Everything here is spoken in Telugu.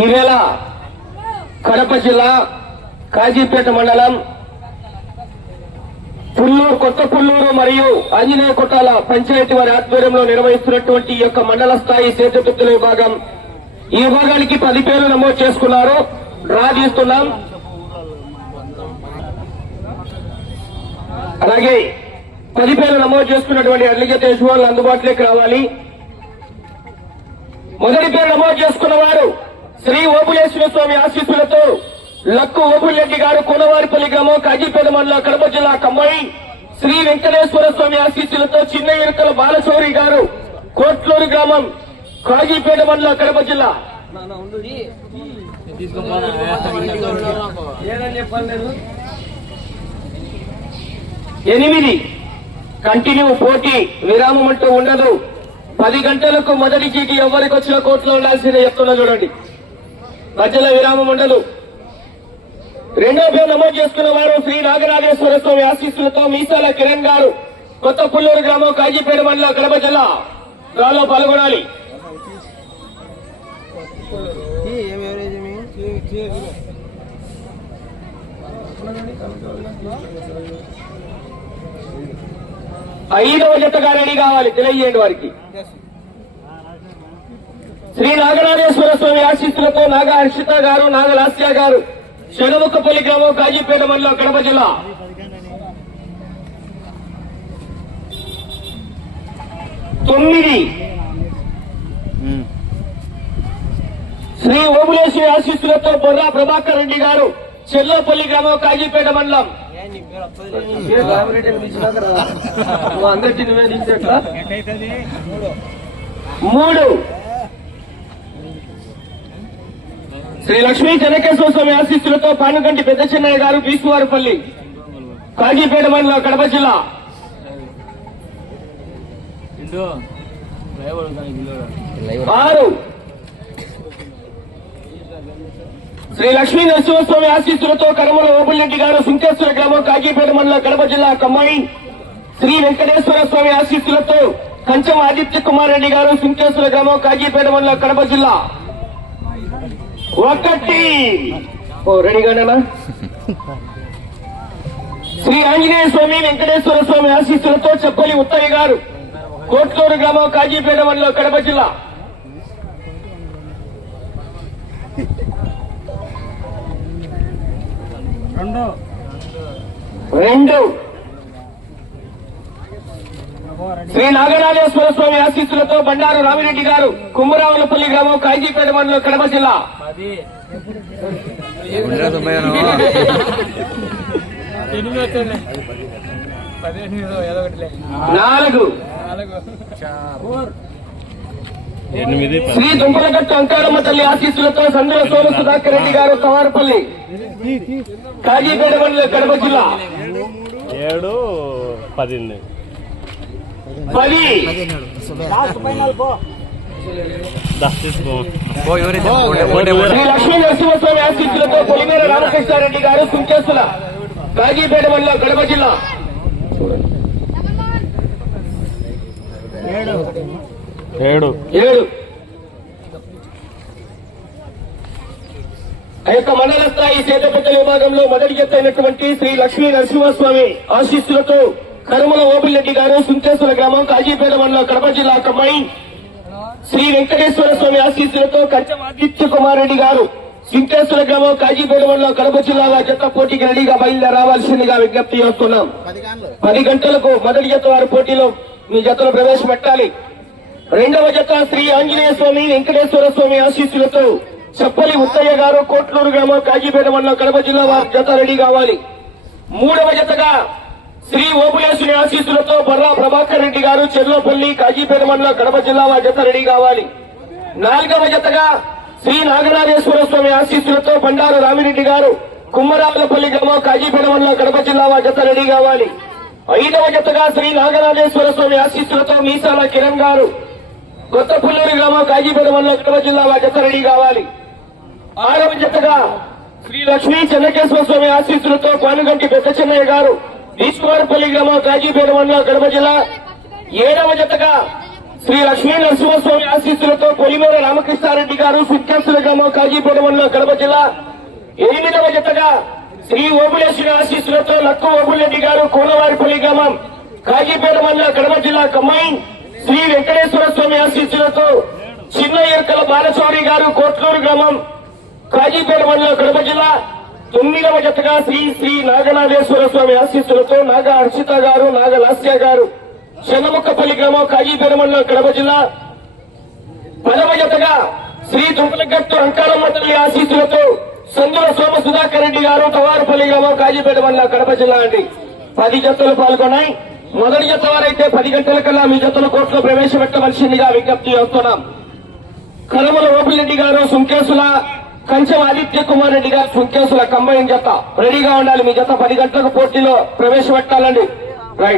ఈవేళ కడప జిల్లా కాజీపేట మండలం పుల్లూరు కొత్త పుల్లూరు మరియు ఆంజనేయ కొట్టాల పంచాయతీ వారి ఆధ్వర్యంలో నిర్వహిస్తున్నటువంటి ఈ యొక్క మండల స్థాయి సేతుతుల విభాగం. ఈ విభాగానికి పది పేర్లు నమోదు చేసుకున్నారు. డ్రా తీస్తున్నాం. అలాగే పది పేర్లు నమోదు చేసుకున్నటువంటి అడ్లిగేట్ వాళ్ళు అందుబాటులోకి రావాలి. మొదటి పేరు నమోదు చేసుకున్న వారు శ్రీ ఓపులేశ్వర స్వామి ఆశీస్సులతో లక్కు ఓబులెడ్డి గారు కొనవారిపల్లి గ్రామం కాజీపేట మండలం కడప జిల్లా కమ్మాయి శ్రీ వెంకటేశ్వర స్వామి ఆశీస్సులతో చిన్న ఎరుకల బాలశౌరి గారు కోట్లూరు గ్రామం కాజీపేట మండలం కడప జిల్లా. ఎనిమిది కంటిన్యూ పోటీ విరామం అంటూ ఉండదు. పది గంటలకు మొదటి చీటి ఎవరికి వచ్చిన కోర్టులో ఉండాల్సిందే చెప్తున్నా చూడండి. మధ్యలో విరామం ఉండదు రెండో పేరు నమోదు చేసుకున్న వారు శ్రీ నాగరాజేశ్వర స్వామి ఆశీస్సులతో మీసాల కిరణ్ గారు కొత్త పుల్లూరు గ్రామం కాజీపేట మండలం కడప జిల్లా దానిలో పాల్గొనాలి. ఐదవ జతగా రెడీ కావాలి తెలియజేయండి వారికి. శ్రీ నాగరాజేశ్వర స్వామి ఆశీస్సులతో నాగ హర్షిత గారు నాగలాస్య గారు శనముక్కపల్లి గ్రామం కాజీపేట మండలం కడప జిల్లా. తొమ్మిది. శ్రీ ఓబులేశ్వరి ఆశీస్సులతో బొర్రా ప్రభాకర్ రెడ్డి గారు చెల్లోపల్లి గ్రామం కాజీపేట మండలం. మూడు. శ్రీ లక్ష్మీ చెనకేశ్వర స్వామి ఆశీస్సులతో పానుగంటి పెద్ద చెన్నయ్య గారు బీసువారిపల్లి కాజీపేట మండలం కడప జిల్లా. ఆరు. శ్రీ లక్ష్మీ నరసింహస్వామి ఆశీస్సులతో కరమల ఓబుల్రెడ్డి గారు సింకేశ్వర గ్రామం కాజీపేట మండలం కడప జిల్లా కమ్మాయి. శ్రీ వెంకటేశ్వర స్వామి ఆశీస్సులతో కంచం ఆదిత్య కుమార్ రెడ్డి గారు సింకేశ్వర గ్రామం కాజీపేట మండలం కడప జిల్లా. ఒకటి ఓ రెడీగానేనా శ్రీ ఆంజనేయ స్వామి వెంకటేశ్వర స్వామి ఆశీస్సులతో చెప్పలి ఉత్తయ్య గారు కోట్లూరు గ్రామం కాజీపేట మండలం కడప జిల్లా. రెండు. శ్రీ నాగరాజేశ్వర స్వామి ఆశీస్సులతో బండారు రామిరెడ్డి గారు కుమ్మరావులపల్లి గ్రామం కాజీపేట మండలం కడప జిల్లా. నాలుగు. శ్రీ దుంపలగట్టు అంకారమ్మ తల్లి ఆశీస్సులతో సందుల సోమ సుధాకర్ రెడ్డి గారు కవారపల్లి కాజీపేట మండలం కడప జిల్లా. ఏడు పదిహేను శ్రీ లక్ష్మీ నరసింహస్వామి ఆశీస్సులతో పొలిమేర రామకృష్ణారెడ్డి గారు కాజీపేట మండలం కడప జిల్లా. ఏడు. ఏడు. ఆ యొక్క మండల స్థాయి సేతపట్టల విభాగంలో మొదటి ఎత్తు అయినటువంటి శ్రీ లక్ష్మీ నరసింహస్వామి ఆశీస్సులతో కరుమల ఓపిరెడ్డి గారు సుంకేశ్వర గ్రామం కాజీపేట మండలం కడప జిల్లా కమ్మాయి శ్రీ వెంకటేశ్వర స్వామి ఆశీస్సులతో కంచం ఆదిత్య కుమార్ రెడ్డి గారు సింకేశ్వర గ్రామం కాజీపేట మండలం కడప జిల్లాగా జత పోటీకి రెడీగా బయలుదేరావాల్సిందిగా విజ్ఞప్తి చేస్తున్నాం. పది గంటలకు మొదటి జత వారి పోటీలో మీ జతలు ప్రవేశపెట్టాలి రెండవ జత శ్రీ ఆంజనేయ స్వామి వెంకటేశ్వర స్వామి ఆశీస్సులతో చప్పలి ఉత్తయ్య గారు కోట్లూరు గ్రామం కాజీపేట మండలం కడప జిల్లా వారి జత రెడీ కావాలి. మూడవ జతగా శ్రీ ఓబులేశ్వరి ఆశీస్సులతో బొర్రా ప్రభాకర్ రెడ్డి గారు చెర్లోపల్లి కాజీపేట మండలం కడప జిల్లా వారి జత రెడీ కావాలి. నాలుగవ జతగా శ్రీ నాగరాజేశ్వర స్వామి ఆశీస్సులతో బండారు రామిరెడ్డి గారు కుమ్మరావులపల్లి గ్రామం కాజీపేట మండలం కడప జిల్లా వారి జత రెడీ కావాలి. ఐదవ జతగా శ్రీ నాగరాజేశ్వర స్వామి ఆశీస్సులతో మీసాల కిరణ్ గారు కొత్తపుల్లూరు గ్రామం కాజీపేట మండలం కడప జిల్లా వారి జత రెడీ కావాలి. ఆరవ జతగా శ్రీ లక్ష్మీ చెన్నకేశ్వర స్వామి ఆశీస్సులతో పానుగంటి పెద్ద చెన్నయ్య గారు ఈశ్వరపల్లి గ్రామం కాజీపేట మండలం కడప జిల్లా ఏడవ జతగా శ్రీ లక్ష్మీ నరసింహస్వామి ఆశీస్సులతో పొలిమేర రామకృష్ణారెడ్డి గారు సుఖ్యాసుల గ్రామం కాజీపేట మండలం కడప జిల్లా ఎనిమిదవ జతగా శ్రీ ఓబులేశ్వరి ఆశీస్సులతో లక్కు ఓబులరెడ్డి గారు కోలవారిపల్లి గ్రామం కాజీపేట మండలం కడప జిల్లా కమ్మాయి శ్రీ వెంకటేశ్వర స్వామి ఆశీస్సులతో చిన్న ఎరకల బాలస్వామి గారు కోట్లూరు గ్రామం కాజీపేట మండలం కడప జిల్లా తొమ్మిదవ జతగా శ్రీ శ్రీ నాగనాథేశ్వర స్వామి ఆశీస్సులతో నాగ హర్షిత గారు నాగ లాస్య గారు చెన్నముక్కపల్లి గ్రామం కాజీపేట మండలం కడప జిల్లా. పదవ జతగా శ్రీ దుంపలగట్టు అంకారమ్మ తల్లి ఆశీస్సులతో సందుల సోమ సుధాకర్ రెడ్డి గారు తవారుపల్లి గ్రామం కాజీపేట మండలం కడప జిల్లా అండి. పది జతలు పాల్గొన్నాయి. మొదటి జత వారైతే పది గంటల కల్లా మీ జతలు కోర్టులో ప్రవేశపెట్టవలసిందిగా విజ్ఞప్తి చేస్తున్నాం. కలమల ఓపిరెడ్డి గారు సుంకేసుల కంచెం ఆదిత్య కుమార్ రెడ్డి గారు సుంకేసుల కంబైన్ జత రెడీగా ఉండాలి. మీ జత పది గంటలకు పోటీలో ప్రవేశపెట్టాలండి. రైట్